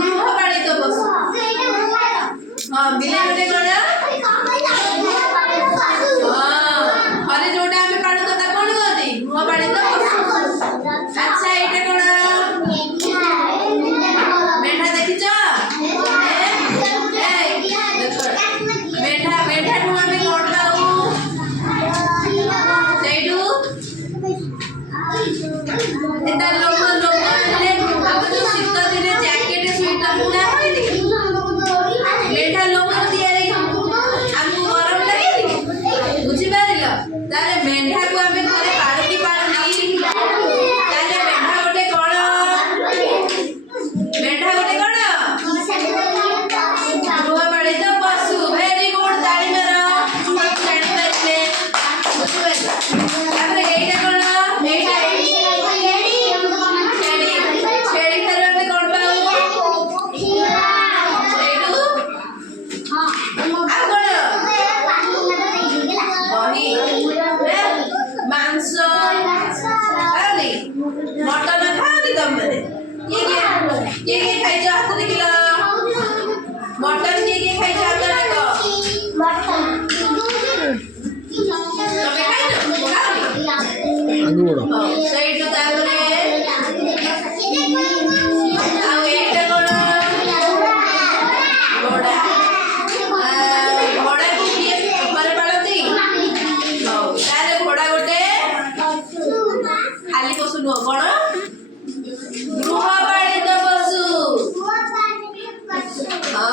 ଗୃହପାଳିତ ପଶୁ। ହଁ ବିଲେଇ ଗୋଟେ କଣ? ଘରେ ଯୋଉଟା ଆମେ ପାଳୁ ତା କଣ କହନ୍ତି? ଗୃହପାଳିତ ପଶୁ। ଆଚ୍ଛା ଏଇଟା କଣ? ମେଣ୍ଢା ଦେଖିଛ? ମେଣ୍ଢାଠୁ ଆମେ କଣ ପାଉ? ସେଇଠୁ ଏଟା ଲୋକ ହେଲେ ଆମ ଯୋଉ ଶୀତ ଦିନେ ଜ୍ୟାକେଟ ସ୍ୱେଟର ବୁଣା ହୁଏନି, ମେଣ୍ଢା ଲୋମରୁ ତିଆରି ଆମକୁ ଗରମ ଲାଗେନି? ବୁଝିପାରିଲ? ତାହେଲେ ମେଣ୍ଢାକୁ ଆମେ ଘରେ ପାଳୁକି ପାଳୁନି। ତାହେଲେ ମେଣ୍ଢା ଗୋଟେ କଣ? ମେଣ୍ଢା ଗୋଟେ କଣ? ଗୃହପାଳିତ ପଶୁ। ଭେରି ଗୁଡ, ତାଳି ମାର। ଜାଣିପାରିଲେ? ବୁଝିପାରିଲ? ତାପରେ ଏଇଟା କଣ? ଏଇଟା ଛେଳି ଠାରୁ ଆମେ କଣ ପାଉ? ସେଇଠୁ ଆଉ କଣ? ଦହି, ମାଂସ ଖାଅନି? ମଟନ ଖାଅନି ତମେ? କିଏ ଖାଇଛ? ହାତ ଦେଖିଲ? ମଟନ କିଏ ଖାଇଛ? ହାତ ଦେଖ। ତମେ ଖାଇନ? ଖାଅନି? ସେଇଠୁ ତାପରେ ଆଉ ଏଇଟା କଣ? ଘୋଡ଼ା। ଘୋଡ଼ାକୁ କିଏ ଘରେ ପାଳନ୍ତି? ହଉ ତାହେଲେ ଘୋଡ଼ା ଗୋଟେ ଖାଲି ପଶୁ ନୁହଁ, କଣ? ଗୃହପାଳିତ ପଶୁ। ହଁ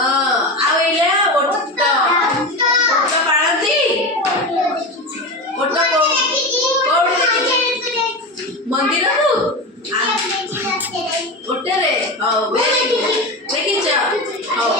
ଆଉ ଏଇଟା ଓଟ। ଓଟ ପାଳନ୍ତି? ଓଟ କୋଉଠି ଦେଖିଛ? ମନ୍ଦିରକୁ? ଓଟରେ? ହଉ ଭେରି ଗୁଡ। ଦେଖିଛ? ହଉ